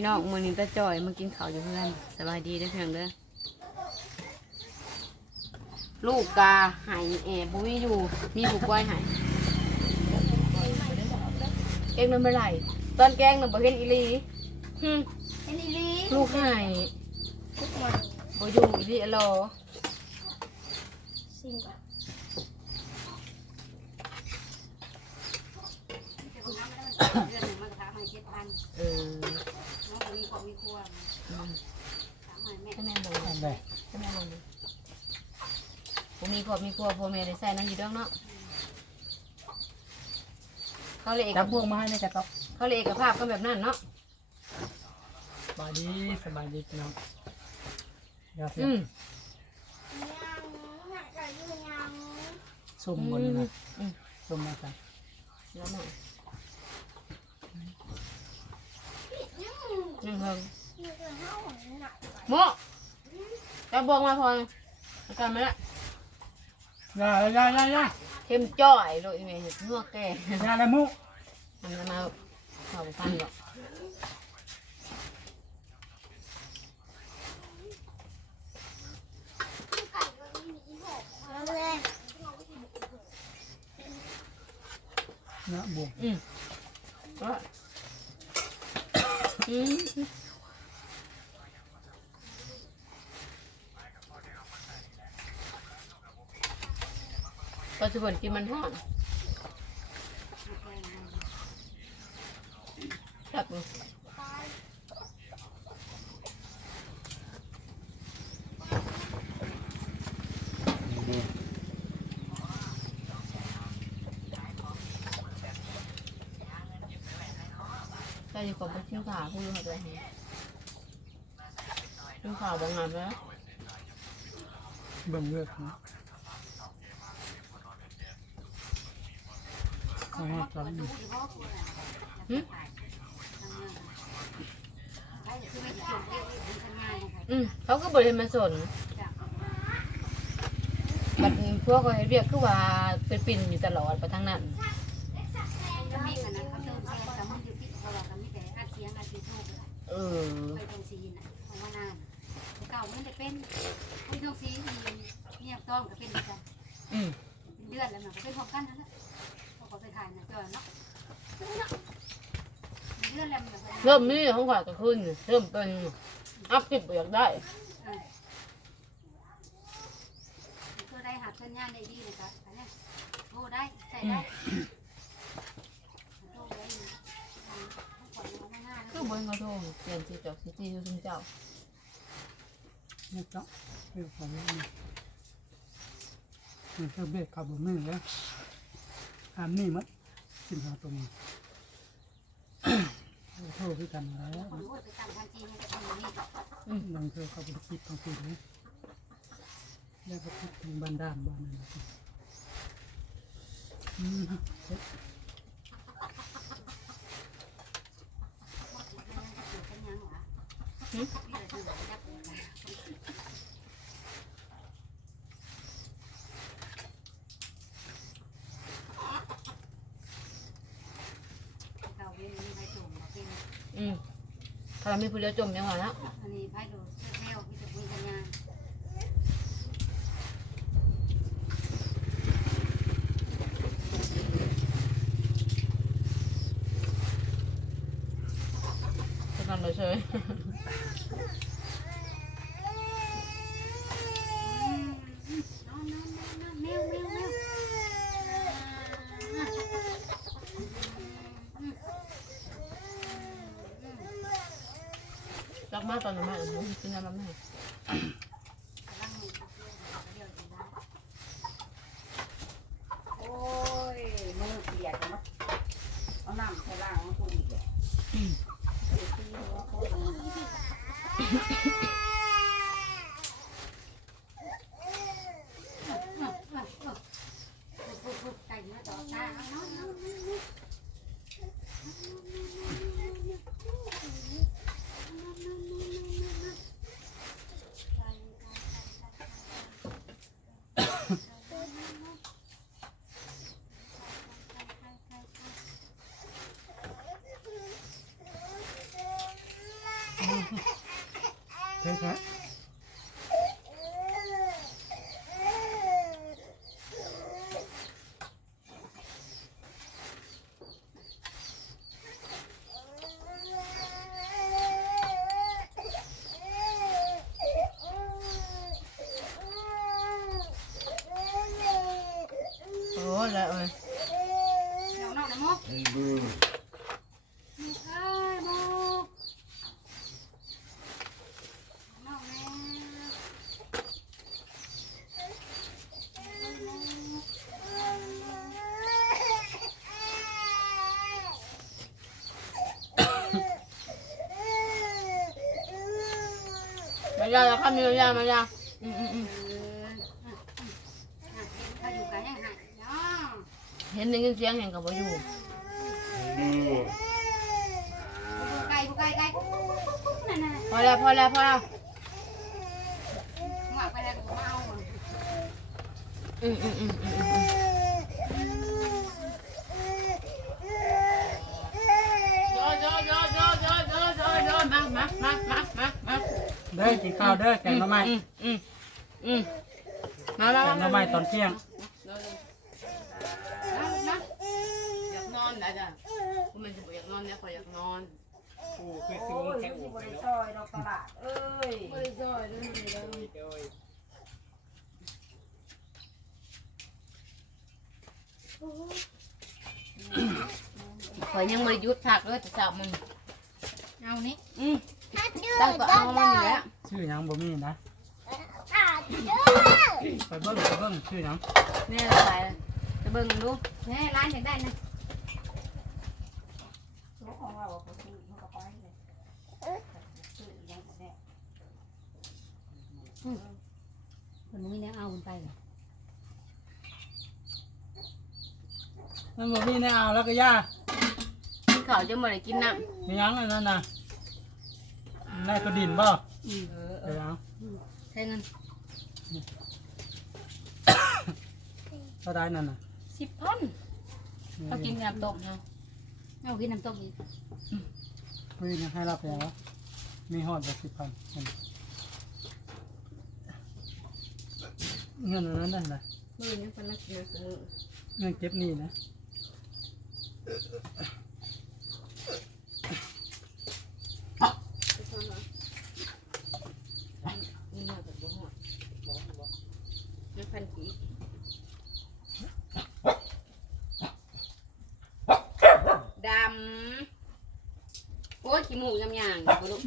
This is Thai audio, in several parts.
พี่น้องมื้อนี้ตาจ่อยมากินข้าวอยู่เพื่อนสบายดีเด้อเพียงเด้อลูกกาหายแอบบ่มีอยู่มีผูกไว้หายเอ็งมันบ่ไหลตอนแกงน่ะบ่เห็นอีหลีหึอันนี้ลีลูกหายทุกวันบ่อยู่อีหลีอะโลสิ่งก่อน เดือนหนึ่งมันก็ถามให้เจ็ดพัน เออ น้องก็มีครอบมีครัว อืม ถามให้แม่ ให้แม่บ่อันใดให้แม่บ่บ่มีครอบมีครัวพ่อแม่ได้ใส่นั่นอยู่เด้อเนาะเขาเลยเอกจับพวกมาให้ในกระต๊อบเขาเลยเอกภาพก็แบบนั้นเนาะสบายดีสบายดีพี่น้องเดี๋ยวเสียอืมยังหนักกว่าอยู่ยังสุ่มบนนะอืมสุ่มมาจ้ะแล้วหน่อยยังเพิ่งอยู่ กับห้าหัวหนักกว่าโมจะบอกมาพออาการมาละอย่าอย่าอย่าอย่าเข้มจ้อยโลอีเมย์นัวแก่อย่าเลยมุทำมาเผาพันหรอกแล้วเลยเนาะบวกอืมก็อืม ปัจจุบันกินมันห่อนจับมือใช่ดีกว่าไปกินขาพูดเขาด้วยกินขาบางงานแล้วเบิ่งเลือกนะเอาให้จับนี่หึใช่คือไม่ได้จบเรียกว่าเป็นทำงานนะคะ อืมเขาก็บริเวณมาสนบัดพวกเขาให้เรียกคือว่าเป็นปิ่นอยู่ตลอดไปทางนั้นก็มีกันนะเขาเติมแค่แต่มันอยู่ที่เขาบอกกันมีแต่ค่าเสียงค่าเสียโชคเออไปตรงซีนอะของว่านานเก่าไม่ได้เป็นไอ้ตรงซีมีเงียบต้องก็เป็นกันอืมเดือนแล้วมันก็เป็นพร้อมกันนั่นแหละพอเขาไปถ่ายนะเจอเนาะเดือนแล้วมันก็เริ่มนี่ของขวาก็ขึ้นเริ่มเป็นอัพสิบอยากได้ก็ได้หักสัญญาณได้ดีเลยครับอันนี้โทรได้ใช้ได้โทรได้ทั้งก่อนแล้วก็หน้าคือบนเขาโทรเปลี่ยนสีจอกสีจีอยู่ซุมเจ้านี่เจ้าเลือกของนี่นี่คือเบ็ดขับบุญมือแล้ว อันนี้มัดสิบห้าตัวนี้โทษพี่กันแล้วคนรู้ไปตางจีนให้กันนี้ลองเขับบุญคิดทางสี่ยแล้วก็คิดถึงบ้านด้านบ้านนั่นนะอืมเสร็จ เป็นยังหรอเราเว้นมีใครส่งมาเป็น อืมถ้า เรามีผู้เลี้ยงจมยังหวะแล้วอันนี้ไพ่ดูเที่ยวที่จะมีสัญญาณจะทำเลยเฉย น้องน้องน้องแมวแมวแมว รักมากตอนนั้นแม่ผมกินน้ำมันแม่ thế hả Ủa, lại rồi. Nấu nào đúng không? Ừ. ยาแล้วค่ะมีมายามา ยาอืมอืมอืมเอออะอะอะเขาอยู่กันยังไงเนาะเห็นได้ยินเสียงเห็นกับว่าอยู่ผู้ไก่ผู้ไก่ไก่นั่นน่ะพอแล้วพอแล้วพอแล้วหมวกไปแล้วก็มาเอาอะอืมอืมอืม เด้อกินข้าวเด้อแกงหน่อไม้อืมอืมอืมมามาแกมางหน่อไม้ตอนเที่ยงมาอยากนอนนะจ๊ะกูมันจะบอกอยากนอนเนี่ยขออยากนอนโอ้ยที่บริซอยดอกตลาดเอ้ยไม่ได้จอยด้วยเลยขอยยังไม่ได้หยุดพักเลยแต่สาวมันเอานี่อืม ตั้งก็เอามันอยู่แล้วชื่อหยังบ่มีนะไปเบิ่งไปเบิ่งชื่อหยังนี่ละลายจะเบิ่งดูแม่ร้านอยากได้นะตัวของเราเขาซื้อเขาก็ไปเลยซื้อยังหมดเนี่ยคนนู้เนี่ยเอาคนไปเหรอมันบ่มีในอ่าแล้วก็ย่ากินข้าวจะม่ได้กินน้มีหยังอันนั้นน่ะ นายตัวดินบ่ำเออเอเดี๋ยวอเอาใช้เงินเท่าใดนั่นน่ะสิบพันเขากินน้ำต้มเนาะเอากินน้ำต้มอีกคุยยังให้รับแล้วะมีฮอดบ่สิบพันเงินอันนั้นน่ะนะมือนี้เป็นนักกินมือเงินเก็บหนี่นะ นี่มาจากบ่หอดนี่พันกีดำโอ้ยขี้หมูกยำยางบ่ลูก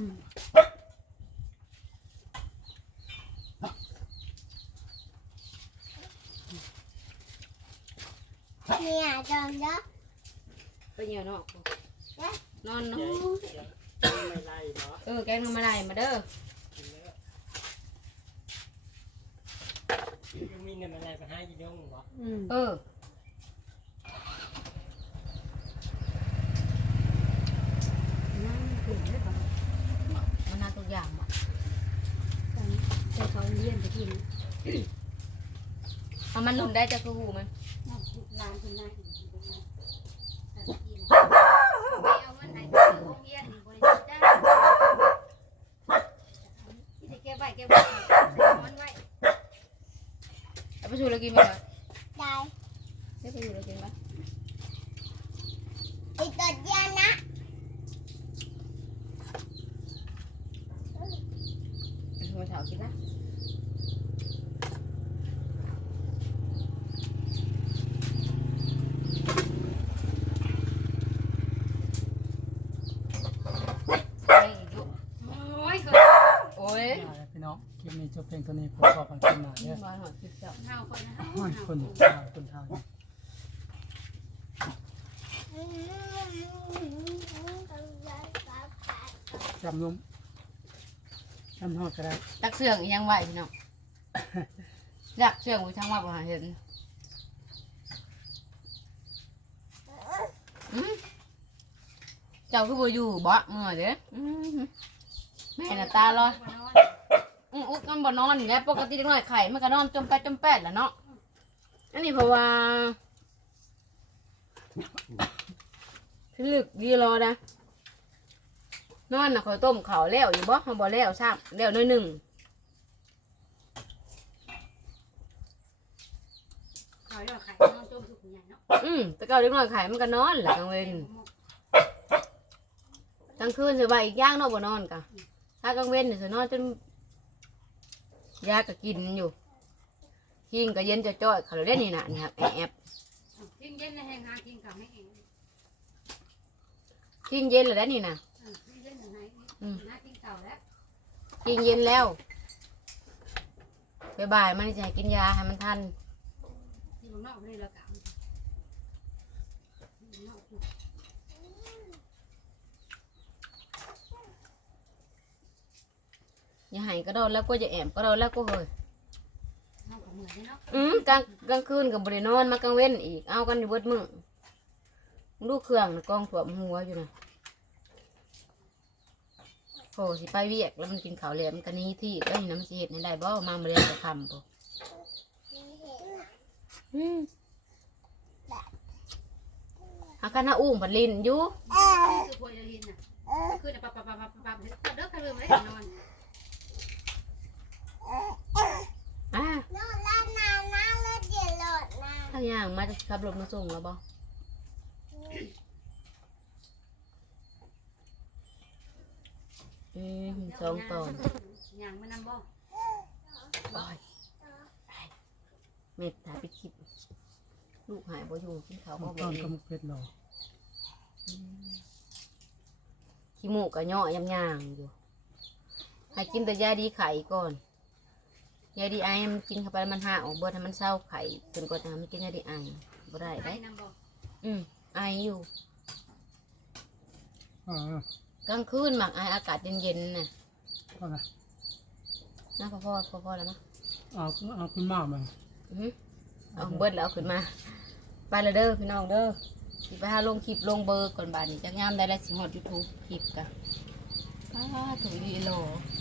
เนี่ยจังเยอะไปเหนียวเนาะนอนเนาะเออแกงทำอะไรมาเด้อมีเงินอะไรไปให้ยีดงวะอืมเออนั่งกินได้ป่ะมันน่าตัวอย่างอะแต่เขาเลี้ยนไปกินเอามันหนุนได้จะคือหูมัน ลานคุณนายเอาไปชูเรกินไหมได้ได้ไปอยู่เรากินไหมไปตัดยานะมาถาวกินนะ น้องคลิปนี้จบเพียงเท่านี้ผมขอกันกินหน่อยเด้อมาหอดสิบสองเฮาคนนะโอ้าคนถ่ายคนถ่ายจำนุ่มจำทอดก็ได้ตักเสื่องอีกยังไหวพี่น้อง อยากเสื่องไว้ช่างว่าบ่หาเห็นอืมเจ้าคือบ่อยู่บ่เมื่อเด้ออืมแม่น่ะตาลอยอือ อุ๊กมันบ่นอนอยู่แล้วปกติเด็กน้อยไข่มันก็นอนจมแปดจมแปดแหละเนาะอันนี้เพราะว่าพิลึกดีรอนะนอนนะเขาต้มเขาวแล้วอยู่บ่เขาบ่แล้วซ้ำแล้วน้อยหนึ่งเขาเรียกว่าไข่น้องจมสุกใหญ่เนาะอืมแต่เก่าเด็กน้อยไข่มันก็นอนแหละกลางเวนกลางคืนสิว่าอีกอย่างเนาะบ่นอนกะถ้ากลางเว้นนี่สินอนจน ยาก็กินอยู่กินก็เย็นจะจ้อยเขาเลยได้นี่น่ะนี่ครับแอบกินเย็นในแห้งหากินกับไม่เองกินเย็นเลยได้นี่น่ะกินเย็นไหนน่ากินเก่าแล้วกินเย็นแล้วบ่ายมันจะให้กินยาให้มันทันที่มันนอกเลยละกันนอก อย่าให้ก็โดนแล้วก็จะแอบก็โดนแล้วก็เฮ้ยนอกกับเหมือนเนาะอืมกลางกลางคืนกับบริโนอนมากลางเว้นอีก เอากันอยู่เบิดมือลูกเครื่องนะกองถ่วมหัวอยู่นะโอ้สิไปเวียกแล้วมันกินข้าวเหลวมันกันนี้ที่ก็เห็นน้ำสีเห็ดในได้บ่มาเรียนจะทำปะอืมอาการน่าอุ้มผัดลินอยู่ คือพวยลินน่ะคือเนี่ยปับปับปับปับปับเด้อใครลืมไม่นอน อ่าโน่นลานนานะรถเดี๋ยวรถนะถ้าอย่างมาจะขับรถมาส่งแล้วบ่อืมสองตอนย่างมันนำบ่โอ้ยเม็ดถ่ายไปคลิปลูกหายบ่อยู่กินข้าวบ่ตบ่อนเอกำงมุกเป็ดเราขี้หมูกกะย่อยำย่างอยู่ให้กินแต่ยาดีไข่ก่อน ยาดีไอมันกินเข้าไปแล้วมันห่าออกเบิดให้มันเศร้าไข่จนกว่าจะมันกินยาดีไอบ่ได้ไปได้นำบ่อืมไออยู่อ่ากลางคืนหมักไออากาศเย็นๆน่ะก็ไงนะพ่อพ่อพ่อพ่อแล้วมั้งเอาเอาขึ้นมาไหมอือหือเอาเบิดแล้วเอาขึ้นมา ไปและเด้อพี่น้องเด้อสิไปหาลงคลิปลงเบอร์ก่อนบาดนี้จักยามได้แล้วสิฮอด YouTube คลิปกะอ้าถูกอีโลเ